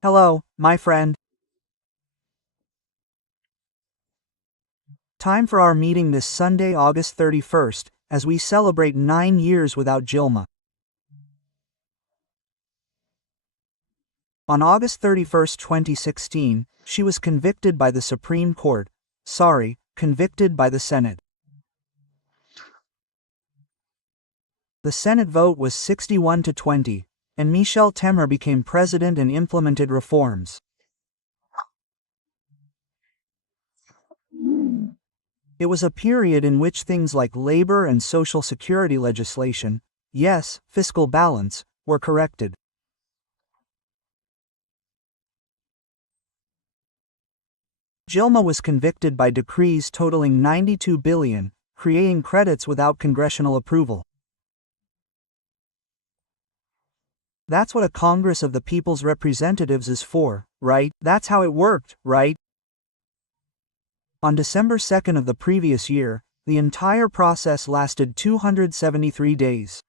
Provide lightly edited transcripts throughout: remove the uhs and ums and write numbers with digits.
Hello, my friend. Time for our meeting this Sunday, August 31st, as we celebrate 9 years without Dilma. On August 31st, 2016, she was convicted by the Supreme Court. Convicted by the Senate. The Senate vote was 61-20, and Michel Temer became president and implemented reforms. It was a period in which things like labor and social security legislation, yes, fiscal balance, were corrected. Dilma was convicted by decrees totaling $92 billion, creating credits without congressional approval. That's what a Congress of the People's Representatives is for, right? That's how it worked, right? On December 2nd of the previous year, the entire process lasted 273 days.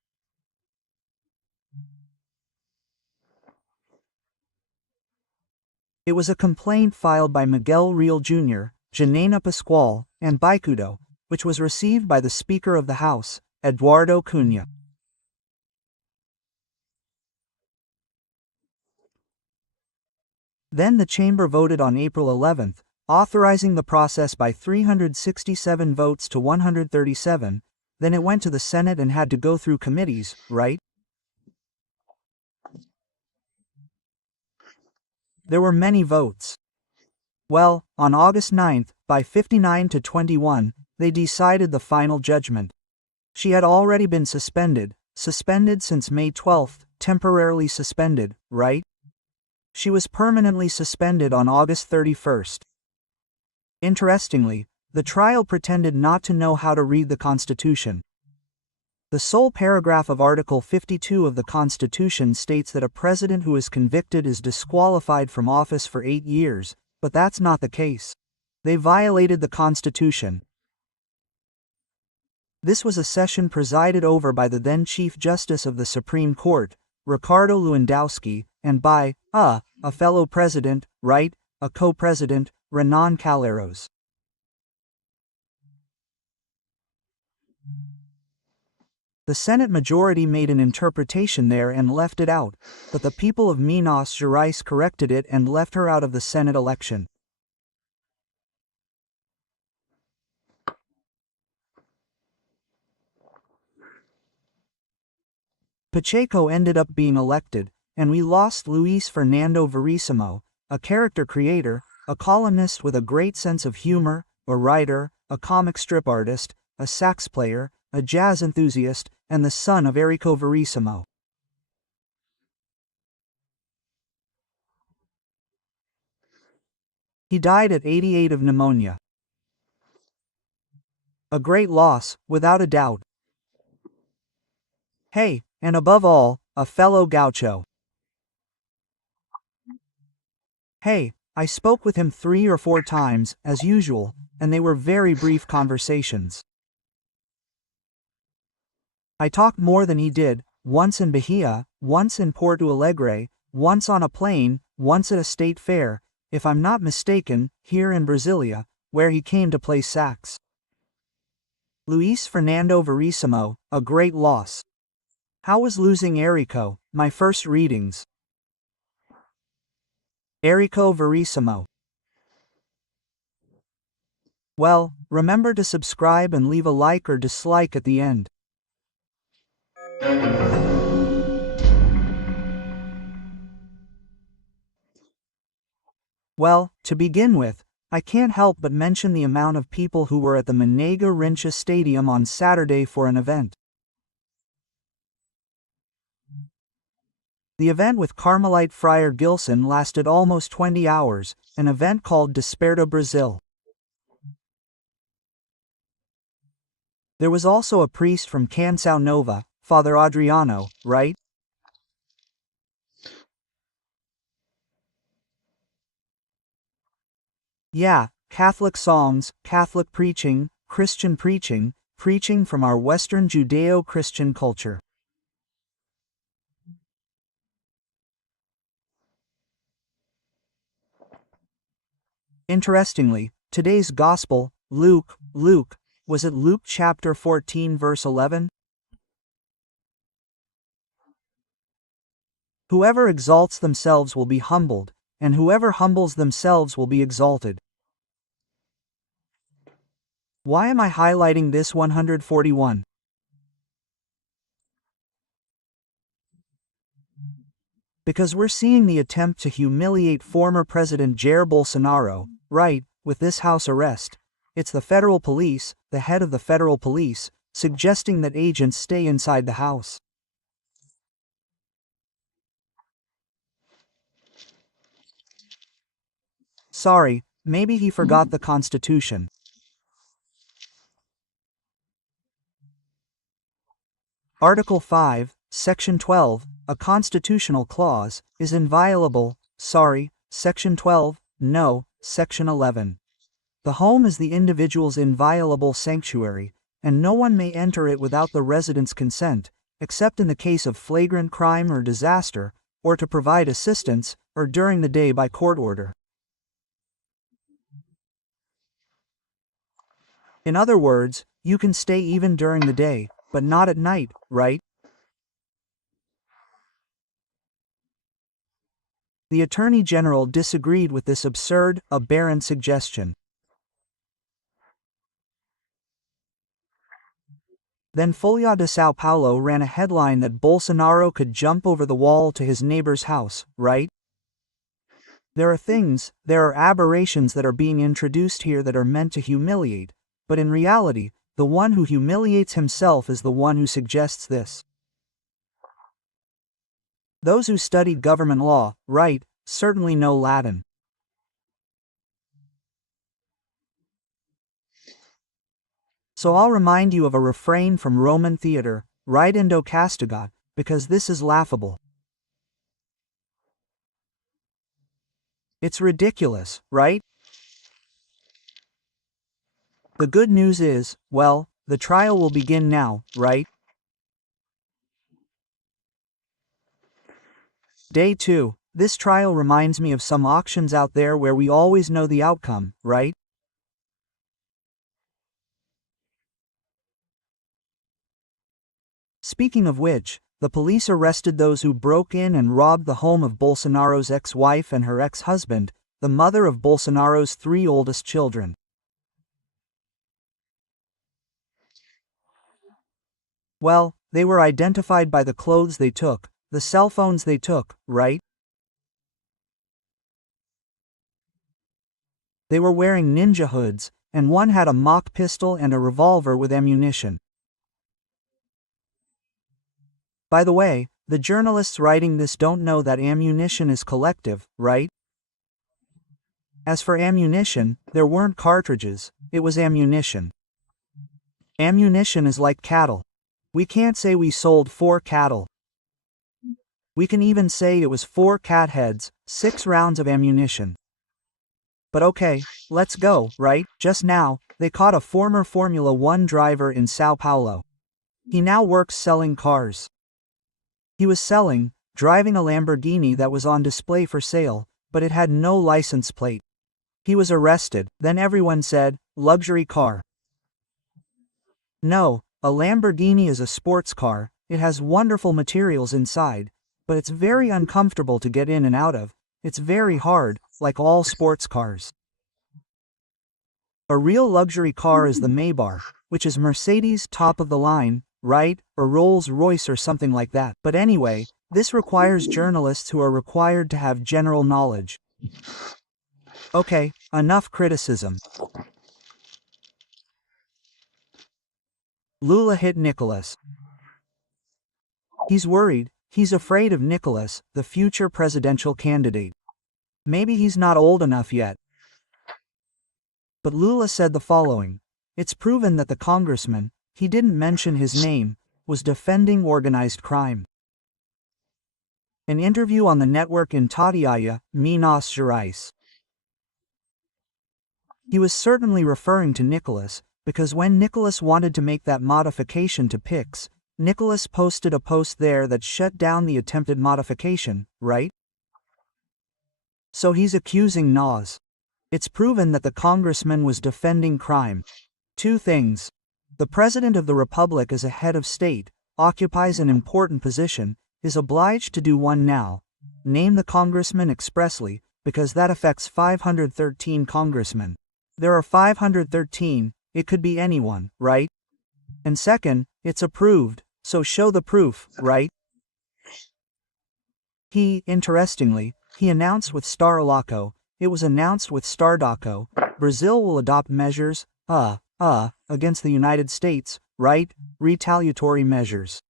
It was a complaint filed by Miguel Real Jr., Janena Pascual, and Bicudo, which was received by the Speaker of the House, Eduardo Cunha. Then the chamber voted on April 11th, authorizing the process by 367 votes to 137, then it went to the Senate and had to go through committees, right? There were many votes. Well, on August 9th, by 59-21, they decided the final judgment. She had already been suspended since May 12th, temporarily suspended, right? She was permanently suspended on August 31st. Interestingly, the trial pretended not to know how to read the Constitution. The sole paragraph of Article 52 of the Constitution states that a president who is convicted is disqualified from office for 8 years, but that's not the case. They violated the Constitution. This was a session presided over by the then Chief Justice of the Supreme Court, Ricardo Lewandowski, and by, a fellow president, right, a co-president, Renan Calheiros. The Senate majority made an interpretation there and left it out, but the people of Minas Gerais corrected it and left her out of the Senate election. Pacheco ended up being elected, and we lost Luis Fernando Verissimo, a character creator, a columnist with a great sense of humor, a writer, a comic strip artist, a sax player, a jazz enthusiast, and the son of Enrico Verissimo. He died at 88 of pneumonia. A great loss, without a doubt. Hey, and above all, a fellow gaucho. Hey, I spoke with him 3 or 4 times, as usual, and they were very brief conversations. I talked more than he did, once in Bahia, once in Porto Alegre, once on a plane, once at a state fair, if I'm not mistaken, here in Brasilia, where he came to play sax. Luis Fernando Verissimo, a great loss. How was losing Enrico, my first readings? Enrico Verissimo. Well, remember to subscribe and leave a like or dislike at the end. Well, to begin with, I can't help but mention the amount of people who were at the Manega Rincha Stadium on Saturday for an event. The event with Carmelite Friar Gilson lasted almost 20 hours, an event called Desperta Brasil. There was also a priest from Canção Nova, Father Adriano, right? Yeah, Catholic songs, Catholic preaching, Christian preaching, preaching from our Western Judeo-Christian culture. Interestingly, today's Gospel, Luke, was it Luke chapter 14 verse 11? Whoever exalts themselves will be humbled, and whoever humbles themselves will be exalted. Why am I highlighting this 141? Because we're seeing the attempt to humiliate former President Jair Bolsonaro, right, with this house arrest. It's the federal police, the head of the federal police, suggesting that agents stay inside the house. Sorry, maybe he forgot the Constitution. Article 5, Section 12, a constitutional clause, is inviolable. Sorry, Section 12, no, Section 11. The home is the individual's inviolable sanctuary, and no one may enter it without the resident's consent, except in the case of flagrant crime or disaster, or to provide assistance, or during the day by court order. In other words, you can stay even during the day, but not at night, right? The Attorney General disagreed with this absurd, aberrant suggestion. Then Folha de São Paulo ran a headline that Bolsonaro could jump over the wall to his neighbor's house, right? There are aberrations that are being introduced here that are meant to humiliate, but in reality, the one who humiliates himself is the one who suggests this. Those who studied government law, right, certainly know Latin. So I'll remind you of a refrain from Roman theater, ridendo castigat, because this is laughable. It's ridiculous, right? The good news is, well, the trial will begin now, right? Day 2. This trial reminds me of some auctions out there where we always know the outcome, right? Speaking of which, the police arrested those who broke in and robbed the home of Bolsonaro's ex-wife and her ex-husband, the mother of Bolsonaro's 3 oldest children. Well, they were identified by the clothes they took, the cell phones they took, right? They were wearing ninja hoods, and one had a mock pistol and a revolver with ammunition. By the way, the journalists writing this don't know that ammunition is collective, right? As for ammunition, there weren't cartridges, it was ammunition. Ammunition is like cattle. We can't say we sold 4 cattle. We can even say it was 4 cat heads, 6 rounds of ammunition. But okay, let's go, right? Just now, they caught a former Formula 1 driver in São Paulo. He now works selling cars. He was driving a Lamborghini that was on display for sale, but it had no license plate. He was arrested, then everyone said, luxury car. No, a Lamborghini is a sports car, it has wonderful materials inside, but it's very uncomfortable to get in and out of. It's very hard, like all sports cars. A real luxury car is the Maybach, which is Mercedes' top of the line, right, or Rolls-Royce or something like that. But anyway, this requires journalists who are required to have general knowledge. Okay, enough criticism. Lula hit Nicolas. He's worried, he's afraid of Nicolas, the future presidential candidate. Maybe he's not old enough yet. But Lula said the following: it's proven that the congressman, he didn't mention his name, was defending organized crime. An interview on the network in Tatiaia, Minas Gerais. He was certainly referring to Nicolas, because when Nicolas wanted to make that modification to Pix, Nicolas posted a post there that shut down the attempted modification, right? So he's accusing Nas. It's proven that the congressman was defending crime. 2 things. The President of the Republic as a head of state, occupies an important position, is obliged to do one now. Name the congressman expressly, because that affects 513 congressmen. There are 513, it could be anyone, right? And second, it's approved, so show the proof, right? Interestingly, he announced with Starlaco, it was announced with Stardaco, Brazil will adopt measures, against the United States, right? Retaliatory measures.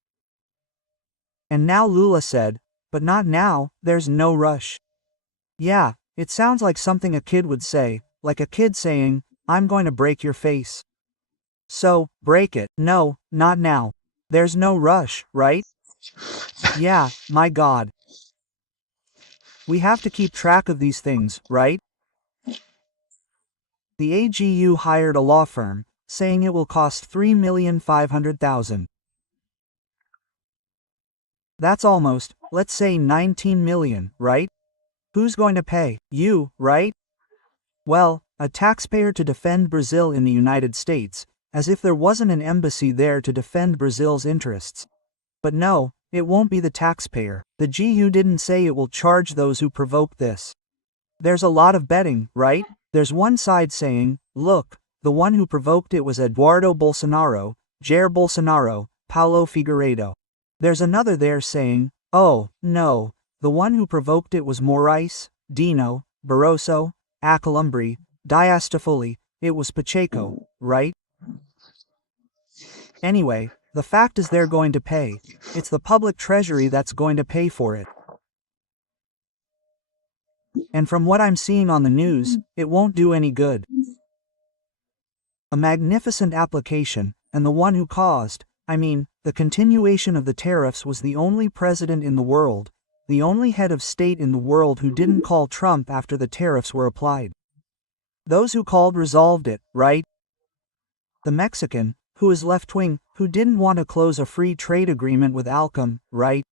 And now Lula said, but not now, there's no rush. Yeah, it sounds like something a kid would say, like a kid saying, I'm going to break your face. So, break it. No, not now. There's no rush, right? Yeah, my God. We have to keep track of these things, right? The AGU hired a law firm, saying it will cost $3,500,000. That's almost, let's say 19 million, right? Who's going to pay? You, right? Well, a taxpayer to defend Brazil in the United States, as if there wasn't an embassy there to defend Brazil's interests. But no, it won't be the taxpayer. The GU didn't say it will charge those who provoke this. There's a lot of betting, right? There's one side saying, look, the one who provoked it was Eduardo Bolsonaro, Jair Bolsonaro, Paulo Figueiredo. There's another there saying, oh, no, the one who provoked it was Moraes, Dino, Barroso, Alcolumbre, Diastafoli, it was Pacheco, right? Anyway, the fact is they're going to pay. It's the public treasury that's going to pay for it. And from what I'm seeing on the news, it won't do any good. A magnificent application, and the one who caused, the continuation of the tariffs was the only president in the world, the only head of state in the world who didn't call Trump after the tariffs were applied. Those who called resolved it, right? The Mexican, who is left-wing, who didn't want to close a free trade agreement with Alcom, right?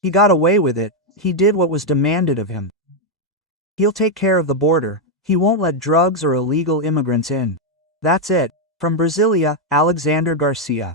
He got away with it, he did what was demanded of him. He'll take care of the border, he won't let drugs or illegal immigrants in. That's it. From Brasilia, Alexandre Garcia.